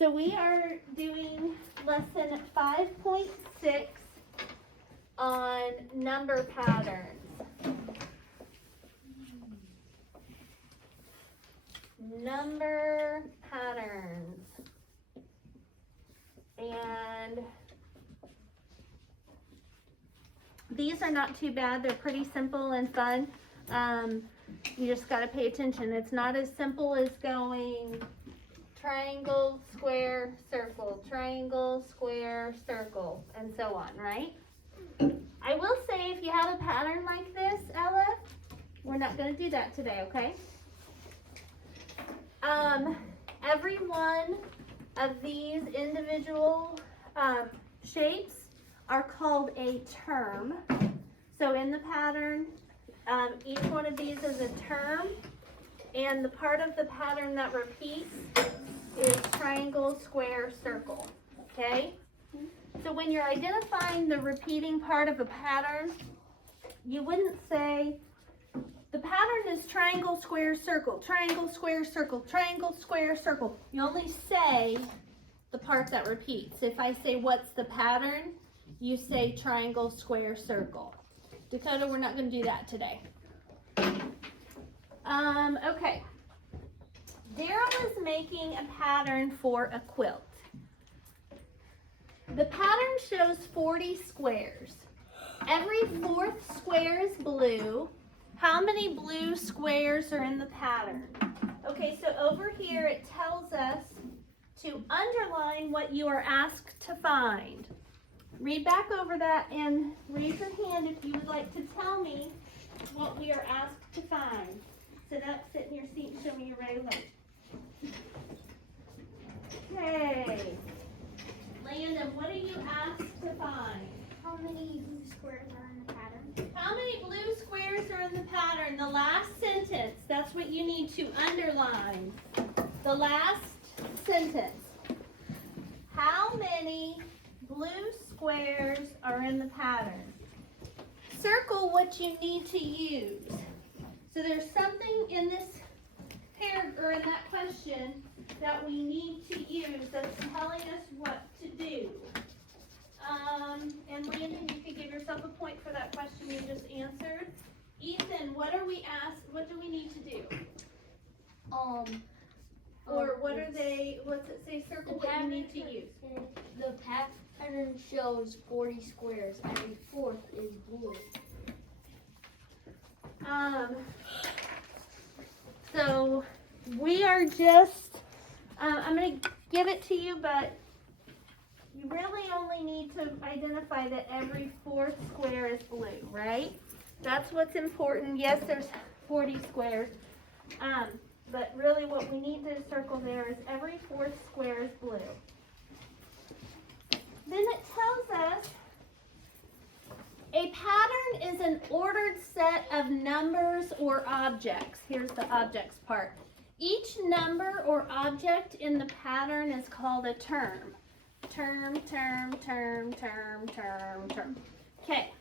So we are doing lesson 5.6 on number patterns. Number patterns. And these are not too bad. They're pretty simple and fun. You just got to pay attention. It's not as simple as going triangle, square, circle, triangle, square, circle, and so on, right? I will say if you have a pattern like this, Ella, we're not going to do that today, okay? Every one of these individual shapes are called a term. So in the pattern, each one of these is a term, and the part of the pattern that repeats is triangle, square, circle, okay? So when you're identifying the repeating part of a pattern, you wouldn't say, the pattern is triangle, square, circle, triangle, square, circle, triangle, square, circle. You only say the part that repeats. If I say, what's the pattern? You say triangle, square, circle. Dakota, we're not going to do that today. Okay. Daryl is making a pattern for a quilt. The pattern shows 40 squares. Every fourth square is blue. How many blue squares are in the pattern? Okay, so over here it tells us to underline what you are asked to find. Read back over that and raise your hand if you would like to tell me what we are asked to find. Sit up, sit in your seat, and show me your right leg. Okay. Landon, what are you asked to find? How many blue squares are in the pattern? How many blue squares are in the pattern? The last sentence. That's what you need to underline. The last sentence. How many blue squares are in the pattern? Circle what you need to use. So there's something in this paragraph or in that question that we need to use that's telling us what to do. And Landon, you could give yourself a point for that question you just answered. Ethan, what are we asked? What do we need to do? Or what are they? What's it say? Circle what you need to use. The pattern shows 40 squares. Every fourth is blue. So we are just. I'm going to give it to you, but you really only need to identify that every fourth square is blue, right? That's what's important. Yes, there's 40 squares, but really what we need to circle there is every fourth square is blue. Then it tells us a pattern is an ordered set of numbers or objects. Here's the objects part. Each number or object in the pattern is called a term. Term, term, term, term, term, term. Okay.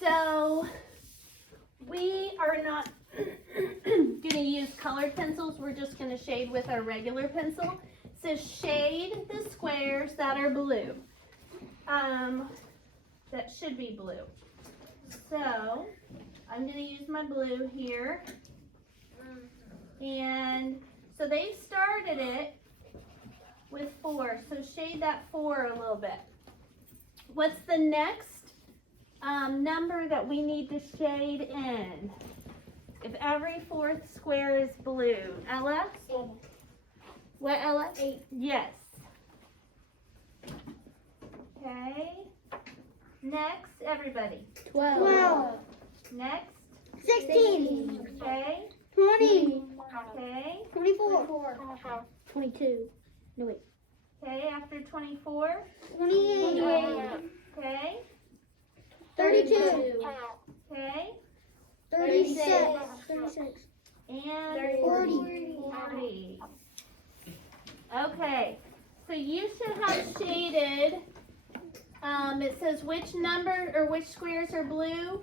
So we are not going to use colored pencils. We're just going to shade with our regular pencil. It says shade the squares that are blue. That should be blue. So I'm going to use my blue here. And so they started it with 4. So shade that 4 a little bit. What's the next number that we need to shade in? If every fourth square is blue. Ella? 7. What, Ella? 8. Yes. Okay. Next, everybody. 12. Next. 16. Okay. 20. Okay. 24. 22. No, wait. Okay, after 24. 28. Okay. 32. Okay. 36. And 40. Okay. So you should have shaded, it says which number or which squares are blue?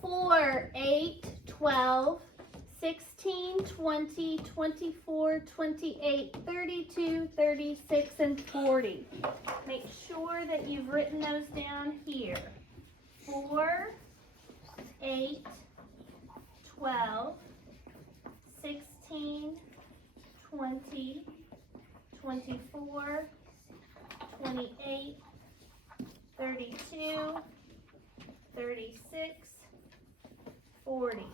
4, 8, 12, 16, 20, 24, 28, 32, 36, and 40. Make sure that you've written those down here. 4, 8, 12, 16, 20, 24, 28, 32, 36, 40.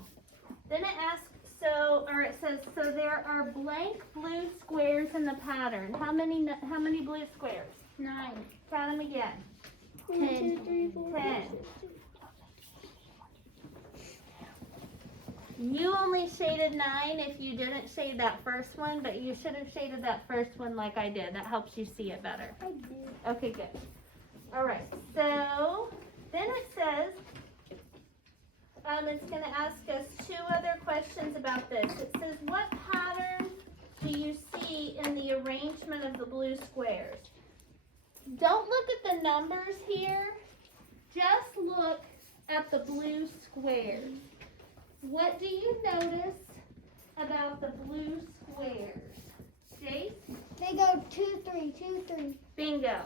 Then it asks, it says, so there are blank blue squares in the pattern. How many blue squares? 9. Count them again. 1, 2, 3, 4, 10. 5, 6, 7. You only shaded 9 if you didn't shade that first one, but you should have shaded that first one like I did. That helps you see it better. I did. Okay, good. All right, so then it says, it's going to ask us 2 other questions about this. It says, what pattern do you see in the arrangement of the blue squares? Don't look at the numbers here. Just look at the blue squares. What do you notice about the blue squares? Jace? They go 2, 3, 2, 3. Bingo.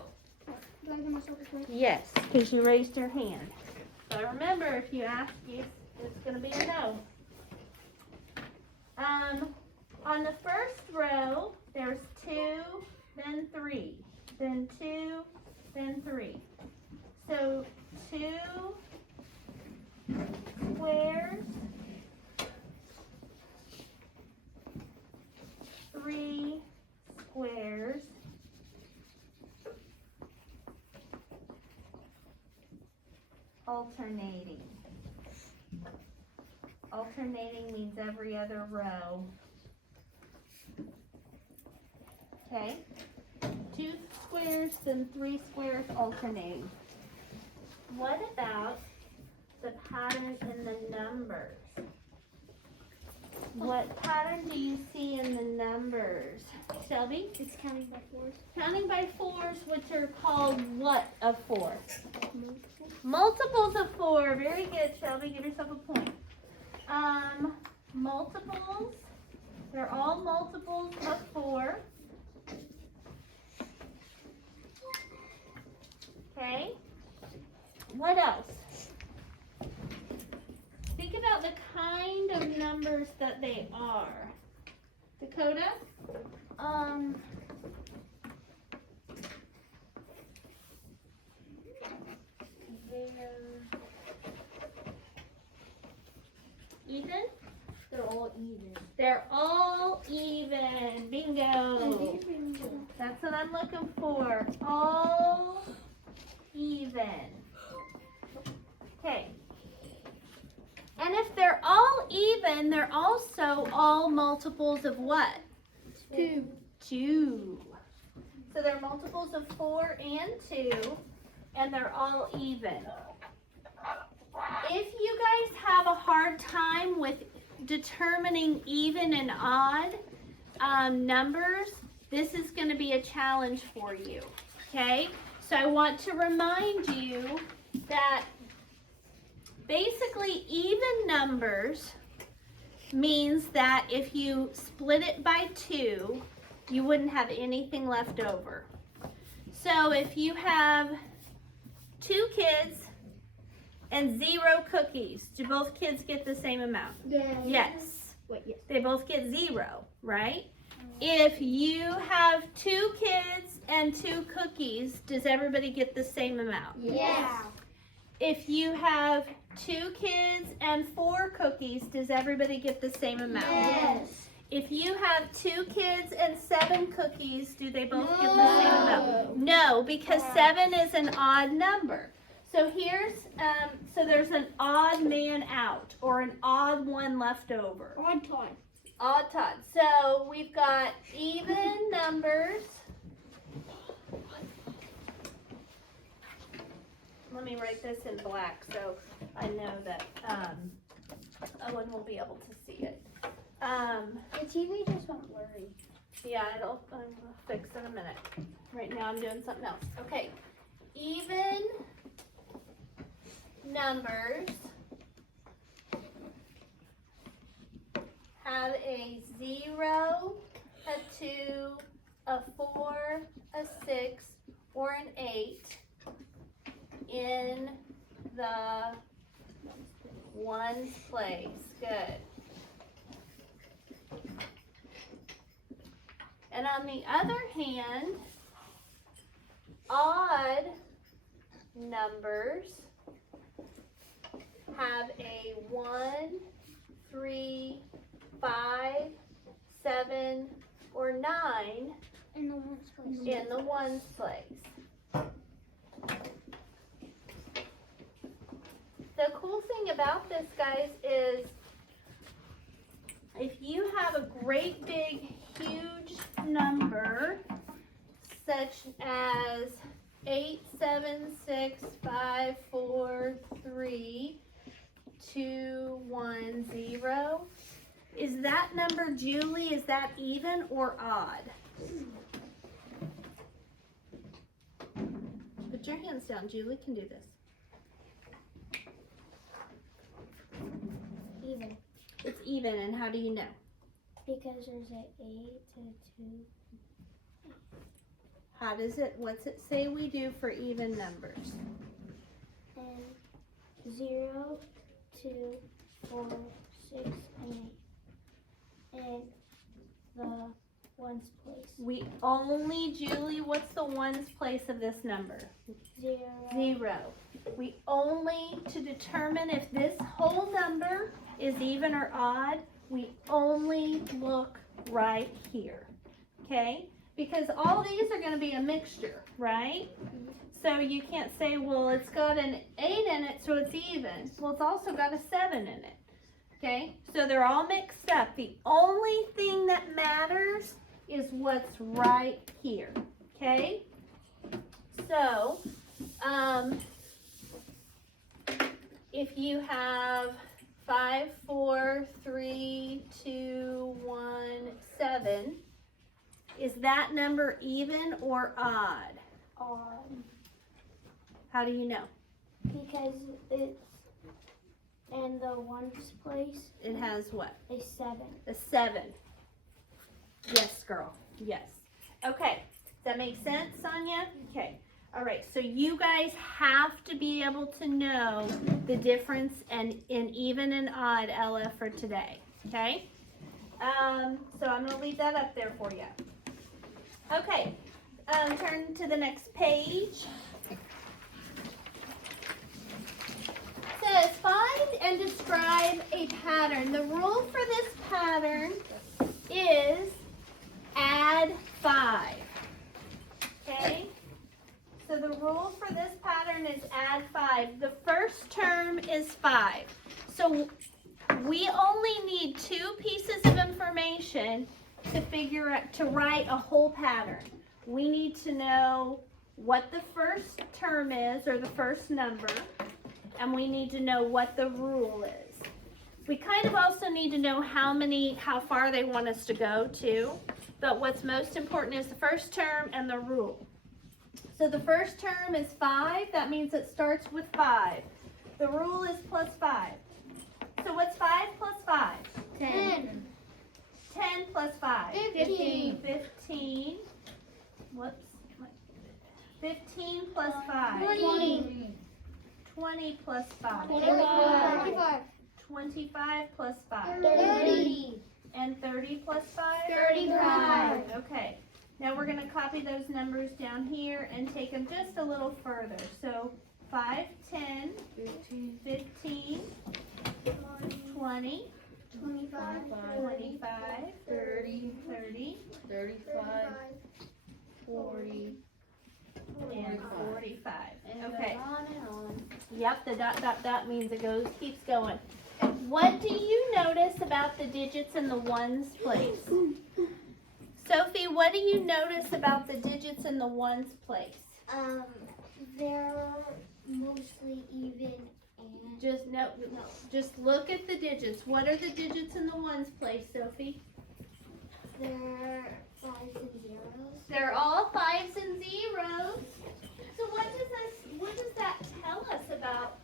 Do I give myself a point? Yes, because you raised your hand. So remember, if you ask, it's going to be a no. On the first row, there's 2, then 3, then 2, then 3. So 2 squares, 3 squares, alternating. Alternating means every other row. Okay? 2 squares, then 3 squares alternating. What about the pattern in the numbers? What pattern do you see in the numbers? Shelby? It's counting by 4s. Counting by 4s, which are called what of 4? Multiples of 4. Very good, Shelby. Give yourself a point. Multiples. They're all multiples of 4. Okay. What else? Think about the kind of numbers that they are. Dakota? Ethan? They're all even. They're all even. Bingo. That's what I'm looking for. All even. Okay. And if they're all even, they're also all multiples of what? 2. 2. So they're multiples of 4 and 2, and they're all even. If you guys have a hard time with determining even and odd numbers, this is going to be a challenge for you, okay? So I want to remind you that basically even numbers means that if you split it by 2, you wouldn't have anything left over. So if you have 2 kids and 0 cookies, do both kids get the same amount? Yes. Wait, yes. They both get 0, right? If you have 2 kids and 2 cookies, does everybody get the same amount? Yes. If you have 2 kids and 4 cookies, does everybody get the same amount? Yes. If you have 2 kids and 7 cookies, do they both get the same amount? No, because 7 is an odd number. So here's, so there's an odd man out or an odd one left over. Odd time. Odd Todd. So we've got even numbers. Let me write this in black so I know that Owen will be able to see it. The TV just went blurry. Yeah, I'll fix in a minute. Right now I'm doing something else. Okay. Even numbers have a 0, a 2, a 4, a 6, or an 8 in the ones place. Good. And on the other hand, odd numbers have a 1, 3, 5, 7, or 9 In the ones place. in the ones place. The cool thing about this, guys, is if you have a great big huge number such as 8, 7, 6, 5, 4, 3, 2, 1, 0, is that number, Julie, is that even or odd? Put your hands down. Julie can do this. Even. It's even, and how do you know? Because there's an 8 and a 2. How does it, what's it say we do for even numbers? And 0, 2, 4, 6, and 8. And the ones place. We only, Julie, what's the ones place of this number? 0. 0. We only, to determine if this whole number is even or odd, we only look right here, okay? Because all these are going to be a mixture, right? So you can't say, well, it's got an 8 in it, so it's even. Well, it's also got a 7 in it, okay? So they're all mixed up. The only thing that matters is what's right here, okay? So, if you have 5, 4, 3, 2, 1, 7, is that number even or odd? Odd. How do you know? Because it's in the ones place. It has what? A 7. A 7. Yes, girl. Yes. Okay. Does that make sense, Sonia? Okay. All right. So you guys have to be able to know the difference in even and odd, Ella, for today. Okay? So I'm going to leave that up there for you. Okay. Turn to the next page. Says find and describe a pattern. The rule for this pattern is add 5. Okay? So the rule for this pattern is add 5. The first term is 5. So we only need 2 pieces of information to write a whole pattern. We need to know what the first term is, or the first number, and we need to know what the rule is. We kind of also need to know how far they want us to go too, but what's most important is the first term and the rule. So the first term is 5, that means it starts with 5. The rule is plus 5. So what's 5 plus 5? 10. 10 plus 5. 15. 15. Whoops. 15 plus 5. 20. 20 plus 5. 25. 25 plus 5. 30. And 30 plus 5? 35. Okay. Now we're going to copy those numbers down here and take them just a little further. So 5, 10, 15, 20, 25. 25, 30, 30, 35, 40, and 45. and Okay. on and on. Yep, the dot, dot, dot means it keeps going. What do you notice about the digits in the ones place? Sophie, what do you notice about the digits in the ones place? They're mostly even and Just look at the digits. What are the digits in the ones place, Sophie? they're 5s and 0s. They're all 5s and 0s. So what does that tell us about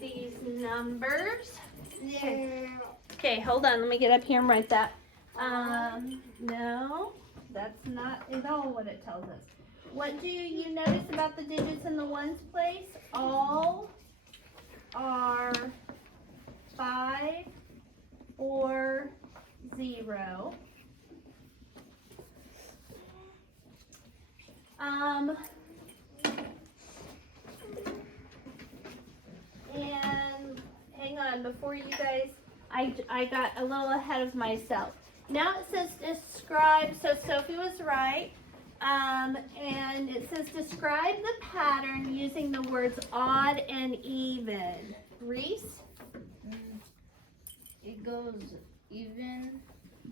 these numbers? They're Okay, hold on. Let me get up here and write that. No, that's not at all what it tells us. What do you notice about the digits in the ones place? All are 5 or 0. And hang on, before you guys, I got a little ahead of myself. Now it says describe, so Sophie was right. And it says describe the pattern using the words odd and even. Reese? It goes even,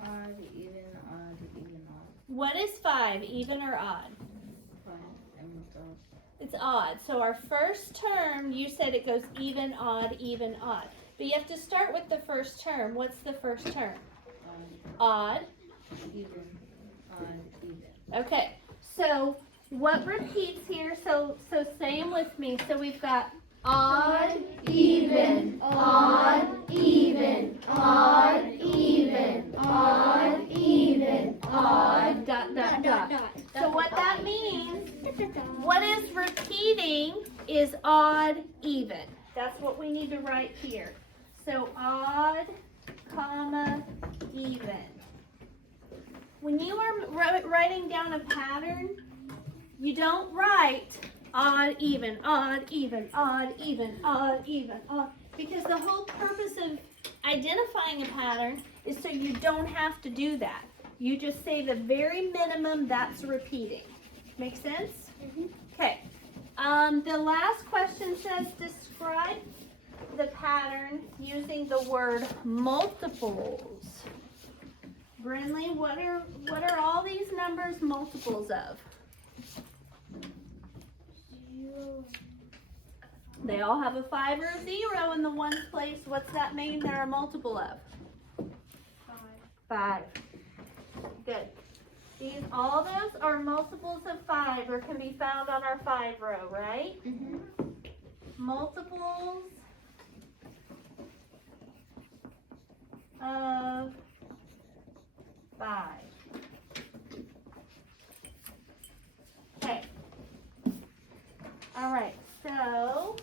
odd, even, odd, even, odd. What is 5, even or odd? 5. And odd. It's odd. So our first term, you said it goes even, odd, even, odd. But you have to start with the first term. What's the first term? Odd. Even, odd, even. Okay. So what repeats here? So say 'em with me. So we've got odd, even, odd, even, odd, even, odd, even, odd, dot, dot, dot. So what that means, what is repeating is odd, even. That's what we need to write here. So odd, comma, even. When you are writing down a pattern, you don't write odd, even, odd, even, odd, even, odd, even, odd. Because the whole purpose of identifying a pattern is so you don't have to do that. You just say the very minimum that's repeating. Make sense? Okay. The last question says describe the pattern using the word multiples. Brinley, what are all these numbers multiples of? 0. They all have a 5 or a 0 in the ones place. What's that mean they're a multiple of? 5. Good. All those are multiples of 5 or can be found on our 5 row, right? Multiples of 5. Okay. All right. So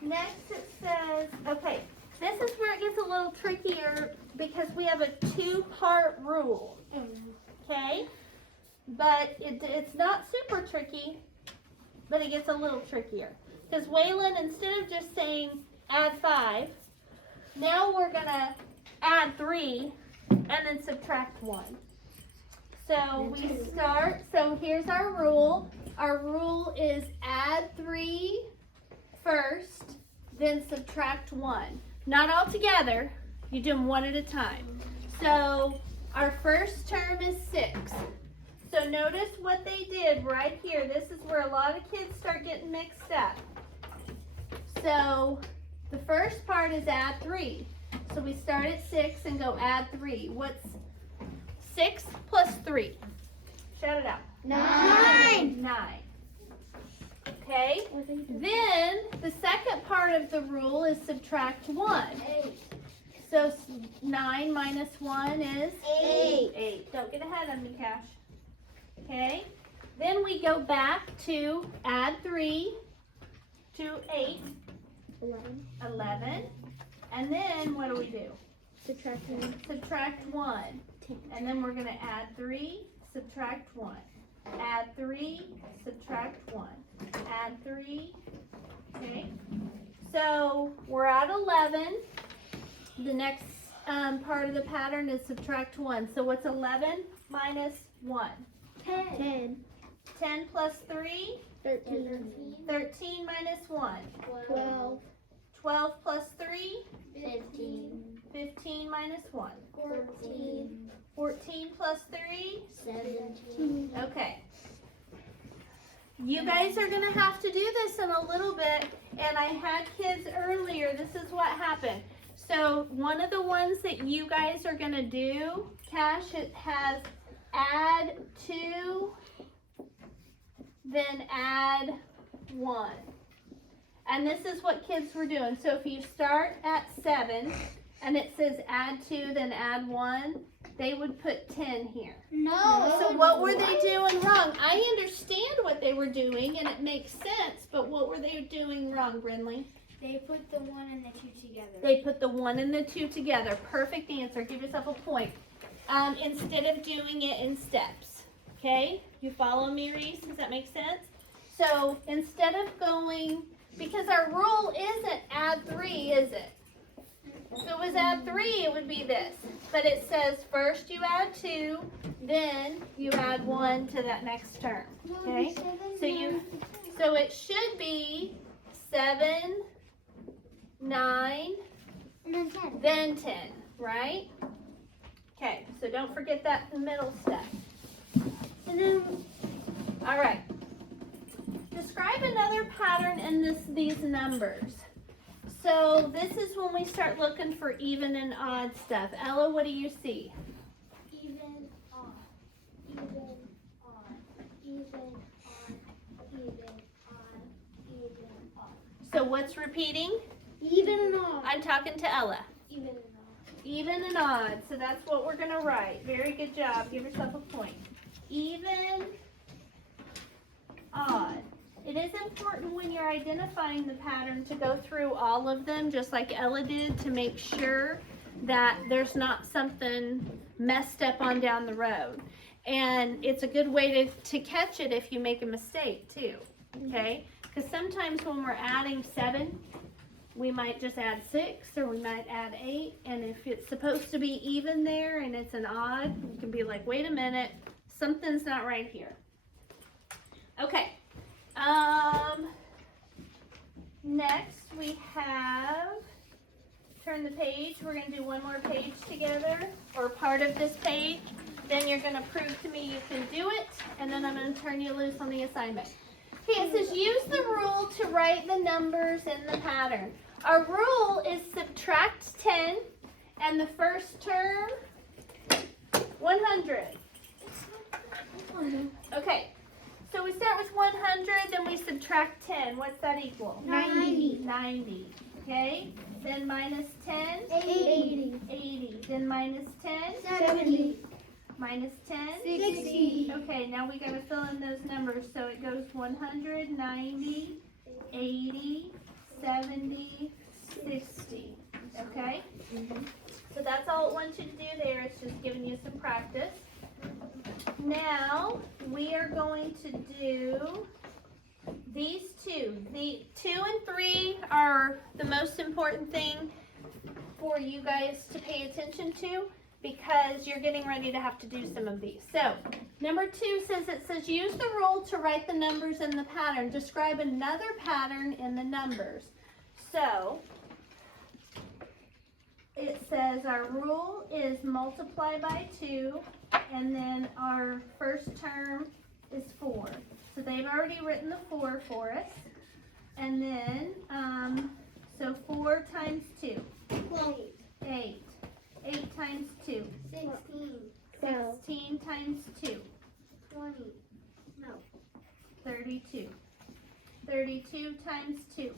next it says, okay, this is where it gets a little trickier because we have a 2-part rule. Okay? But it's not super tricky, but it gets a little trickier. Because Waylon, instead of just saying add 5, now we're going to add 3 and then subtract 1. So we start, so here's our rule. Our rule is add 3 first, then subtract 1. Not all together, you do them one at a time. So our first term is 6. So notice what they did right here. This is where a lot of kids start getting mixed up. So the first part is add 3. So we start at 6 and go add 3. What's 6 plus 3? Shout it out. 9. 9. Okay. Then the second part of the rule is subtract 1. 8. So 9 minus 1 is? 8. 8. Don't get ahead of me, Cash. Okay. Then we go back to add 3 to 8. 11. And then what do? Subtract 1. Subtract 1. And then we're going to add 3, subtract 1. Add 3, subtract 1. Add 3. Okay. So we're at 11. The next part of the pattern is subtract 1. So what's 11 minus 1? 10. 10 plus 3? 13. 13 minus 1? 12. 12 plus 3? 15. 15 minus 1? 14. 14 plus 3? 17. Okay. You guys are going to have to do this in a little bit. And I had kids earlier. This is what happened. So one of the ones that you guys are going to do, Cash, it has add 2, then add 1. And this is what kids were doing. So if you start at 7 and it says add 2, then add 1, they would put 10 here. No. So what were they doing wrong? I understand what they were doing, and it makes sense, but what were they doing wrong, Brinley? They put the 1 and the 2 together. They put the 1 and the 2 together. Perfect answer. Give yourself a point. Instead of doing it in steps. Okay? You follow me, Reese? Does that make sense? So instead of going, because our rule isn't add 3, is it? If it was add 3, it would be this. But it says first you add 2, then you add 1 to that next term. Okay? So it should be 7, 9, And then 10. then 10, right? Okay, so don't forget that middle step. And then All right. Describe another pattern in these numbers. So this is when we start looking for even and odd stuff. Ella, what do you see? even, odd, even, odd, even, odd, even, odd, even, odd. So what's repeating? Even and odd. I'm talking to Ella. Even and odd. Even and odd. So that's what we're going to write. Very good job. Give yourself a point. Even, odd. It is important when you're identifying the pattern to go through all of them, just like Ella did, to make sure that there's not something messed up on down the road. And it's a good way to catch it if you make a mistake too, okay? Because sometimes when we're adding 7, we might just add 6 or we might add 8. And if it's supposed to be even there and it's an odd, you can be like, wait a minute, something's not right here. Okay. Next we have, turn the page. We're going to do one more page together, or part of this page. Then you're going to prove to me you can do it, and then I'm going to turn you loose on the assignment. Okay, it says use the rule to write the numbers in the pattern. Our rule is subtract 10, and the first term, 100. Okay. So we start with 100, then we subtract 10. What's that equal? 90. 90. Okay. Then minus 10? 80. 80. Then minus 10? 70. Minus 10? 60. Okay, now we got to fill in those numbers. So it goes 100, 90, 80, 70, 60. Okay? So that's all it wants you to do there. It's just giving you some practice. Now we are going to do these two. The 2 and 3 are the most important thing for you guys to pay attention to, because you're getting ready to have to do some of these. So number 2 says use the rule to write the numbers in the pattern. Describe another pattern in the numbers. So it says our rule is multiply by 2, and then our first term is 4. So they've already written the 4 for us. And then, so 4 times 2. 8. 8 times 2. 16. 16 times 2. 20. No. 32. 32 times 2.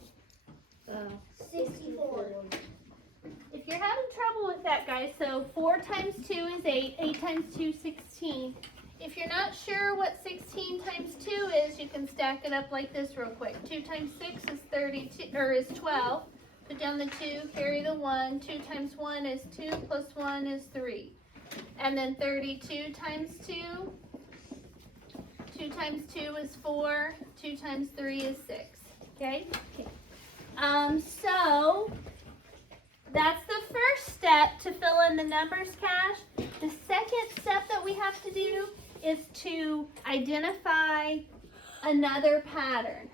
64. If you're having trouble with that, guys, so 4 times 2 is 8. 8 times 2 is 16. If you're not sure what 16 times 2 is, you can stack it up like this real quick. 2 times 6 is 32, or is 12. Put down the 2, carry the 1. 2 times 1 is 2, plus 1 is 3. And then 32 times 2. 2 times 2 is 4. 2 times 3 is 6. Okay? So that's the first step to fill in the numbers, Cash. The second step that we have to do is to identify another pattern.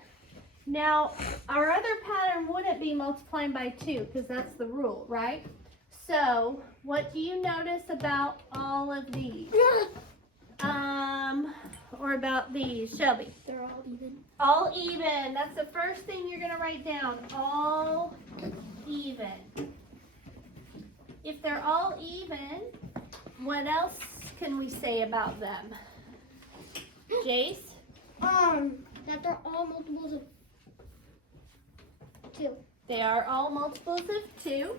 Now, our other pattern wouldn't be multiplying by 2, because that's the rule, right? So, what do you notice about all of these? Or about these, Shelby? They're all even. All even. That's the first thing you're going to write down. All even. If they're all even, what else can we say about them? Jace? That they're all multiples of 2. They are all multiples of 2.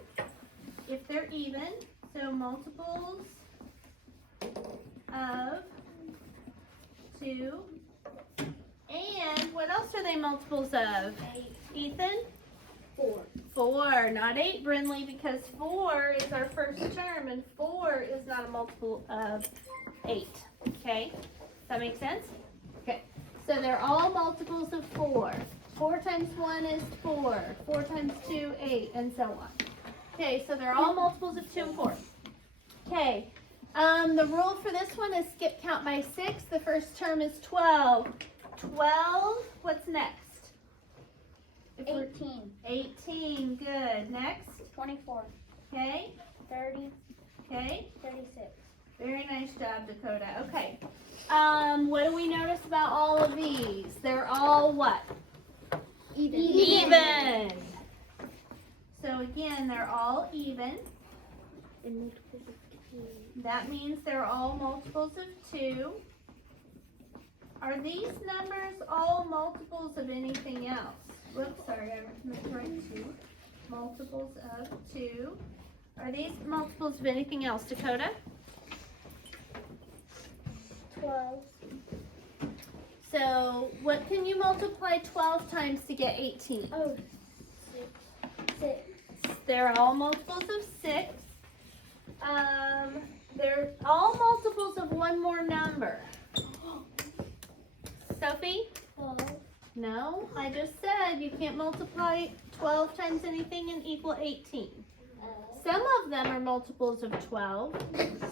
if they're even, so multiples of 2. And what else are they multiples of? 8. Ethan? 4. 4, not 8, Brinley, because 4 is our first term, and 4 is not a multiple of 8. Okay? Does that make sense? Okay. So they're all multiples of 4. 4 times 1 is 4. 4 times 2, 8, and so on. Okay, so they're all multiples of 2 and 4. Okay. The rule for this one is skip count by 6. The first term is 12. 12, what's next? If we're- 18. 18, good. Next, 24. okay, 30. okay. 36. Very nice job, Dakota. Okay. What do we notice about all of these? They're all what? Even. Even. So again, they're all even. That means they're all multiples of 2. Are these numbers all multiples of anything else? Whoops, sorry, I meant to write 2. Multiples of 2. Are these multiples of anything else, Dakota? 12. So, what can you multiply 12 times to get 18? Oh, 6. They're all multiples of 6. They're all multiples of one more number. Sophie? 12. No, I just said you can't multiply 12 times anything and equal 18. Some of them are multiples of 12.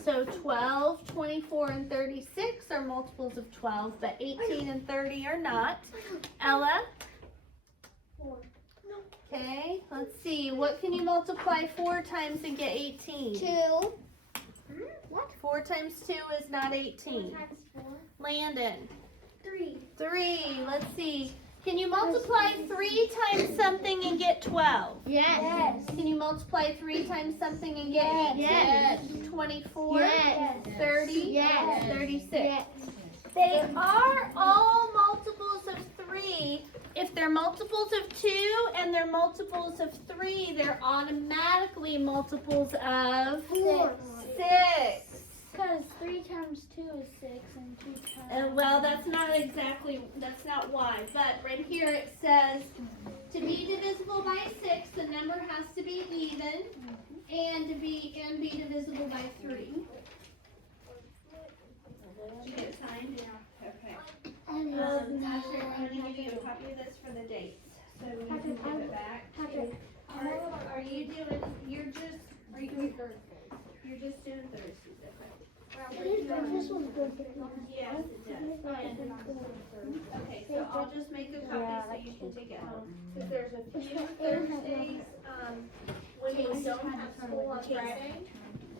So 12, 24, and 36 are multiples of 12, but 18 and 30 are not. Ella? 4. Okay, let's see. What can you multiply 4 times and get 18? 2. 4 times 2 is not 18. times 4. Landon? 3. 3. Let's see. Can you multiply 3 times something and get 12? Yes. Can you multiply 3 times something and get 18? Yes. 24? Yes. 30? Yes. 36? Yes. They are all multiples of 3. If they're multiples of 2 and they're multiples of 3, they're automatically multiples of 4. 6. Because 3 times 2 is 6 and 2 times... Well, that's not why. But right here it says, to be divisible by 6, the number has to be even, and be divisible by 3. Did you get it signed? Yeah. Okay. Asher, I'm going to give you a copy of this for the dates, so you can give it back. Are you doing, you're just doing Thursdays, okay? This one's good. Yes, it does. Okay, so I'll just make a copy so you can take it home. Because there's a few Thursdays, when we don't have school on Friday,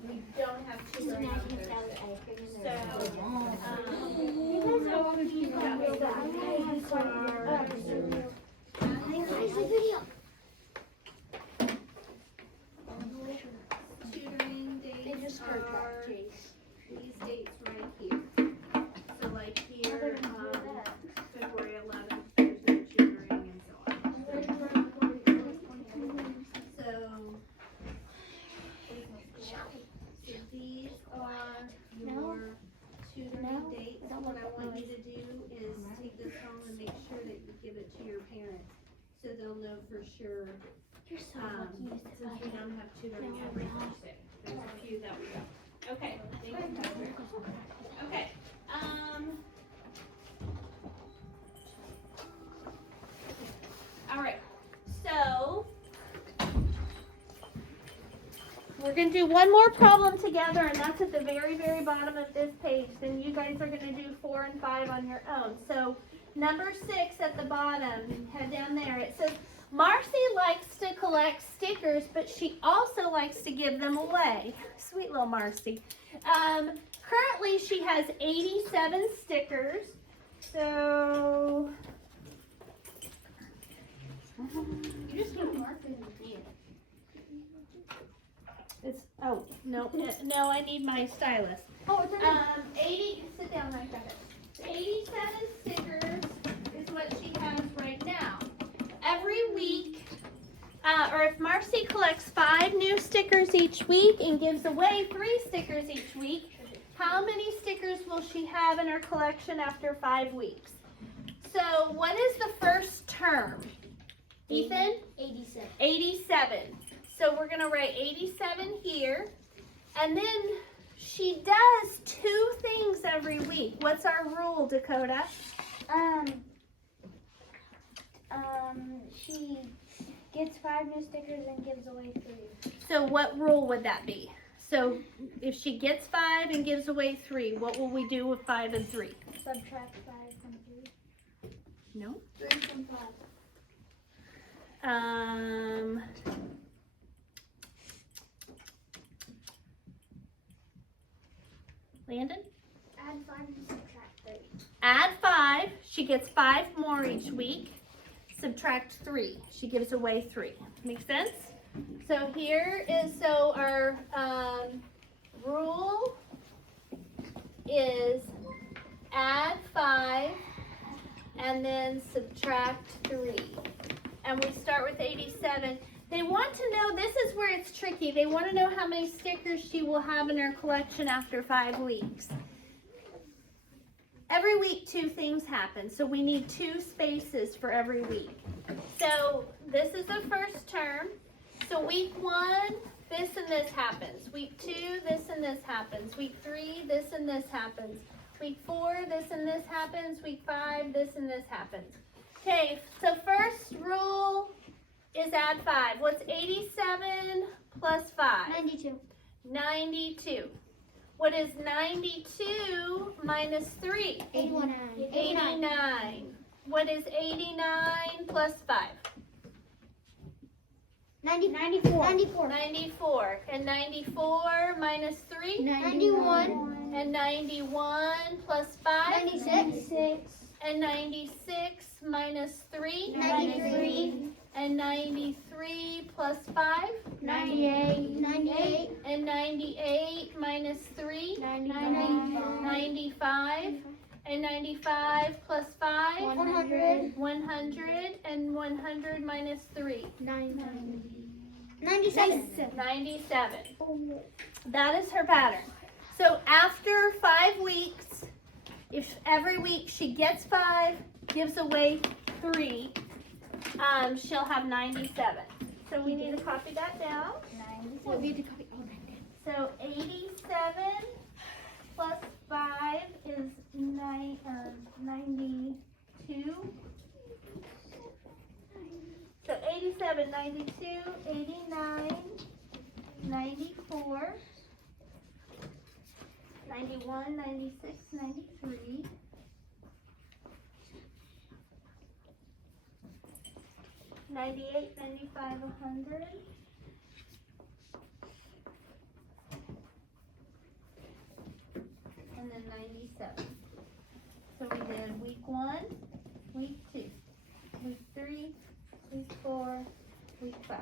we don't have tutoring on Thursday. Tutoring dates are these dates right here. So like here, February 11th, there's no tutoring and so on. So these are your tutoring dates. What I want you to do is take this home and make sure that you give it to your parents so they'll know for sure. You're so Since we don't have tutoring every Thursday. There's a few that we don't. Okay, thank you, Patrick. Okay, all right, so we're gonna do one more problem together, and that's at the very, very bottom of this page. Then you guys are gonna do 4 and 5 on your own. So number 6 at the bottom, head down there. It says, Marcy likes to collect stickers, but she also likes to give them away. Sweet little Marcy. Currently, she has 87 stickers. So, You just put markers in here. it's, oh, no, no, I need my stylus. Oh, it's in Sit down right there. 87 stickers is what she has right now. Every week, or if Marcy collects 5 new stickers each week and gives away 3 stickers each week, how many stickers will she have in her collection after 5 weeks? So what is the first term? Ethan? 87. 87. So we're going to write 87 here. And then she does 2 things every week. What's our rule, Dakota? She gets 5 new stickers and gives away 3. So what rule would that be? So if she gets 5 and gives away 3, what will we do with 5 and 3? Subtract 5 from 3. No. 3 from 5. Landon? Add 5 and subtract 3. Add 5. She gets 5 more each week. Subtract 3. She gives away 3. Make sense? So here is, so our rule is add 5 and then subtract 3. And we start with 87. They want to know, this is where it's tricky. They want to know how many stickers she will have in her collection after 5 weeks. Every week 2 things happen, so we need 2 spaces for every week. So this is the first term. So week 1, this and this happens. Week 2, this and this happens. Week 3, this and this happens. Week 4, this and this happens. Week 5, this and this happens. Okay, so first rule is add 5. What's 87 plus 5? 92. 92. What is 92 minus 3? 89. 89. What is 89 plus 5? 94. 94. And 94 minus 3? 91. And 91 plus 5? 96. And 96 minus 3? 93. And 93 plus 5? 98. And 98 minus 3? 95. And 95 plus 5? 100. 100. And 100 minus 3? 97. 97. That is her pattern. So after 5 weeks, if every week she gets 5, gives away 3, she'll have 97. So we need to copy that down. We need to copy all that down. So 87 plus 5 is 92. So 87, 92, 89, 94, 91, 96, 93. 98, 95, 100. And then 97. So we did week 1, week 2, week 3, week 4, week 5.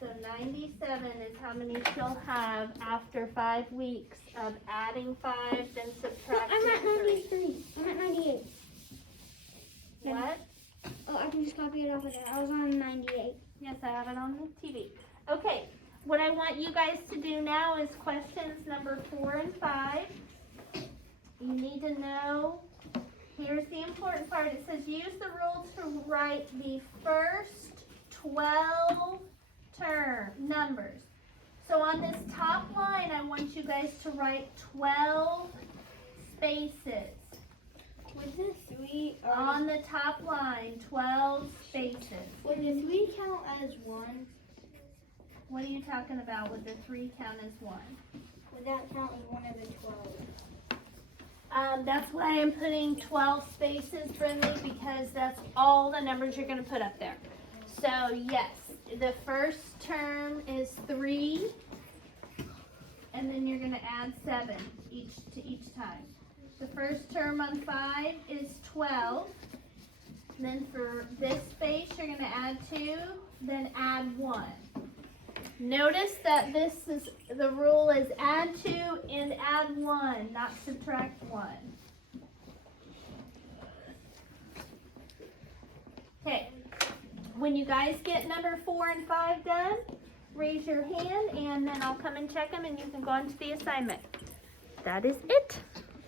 So 97 is how many she'll have after 5 weeks of adding 5, then subtracting I'm at 3. 93. I'm at 98. What? Oh, I can just copy it off of there. I was on 98. Yes, I have it on the TV. Okay, what I want you guys to do now is questions number 4 and 5. You need to know, here's the important part. It says use the rule to write the first 12 term numbers. So on this top line, I want you guys to write 12 spaces. Was the 3 On the top line, 12 spaces. Would the 3 count as 1 What are you talking about with the 3 count as 1? without counting one of the 12? That's why I'm putting 12 spaces, Brinley, because that's all the numbers you're going to put up there. So yes, the first term is 3, and then you're going to add 7 to each time. The first term on 5 is 12. Then for this space, you're going to add 2, then add 1. Notice that the rule is add 2 and add 1, not subtract 1. Okay, when you guys get number 4 and 5 done, raise your hand and then I'll come and check them and you can go on to the assignment. That is it.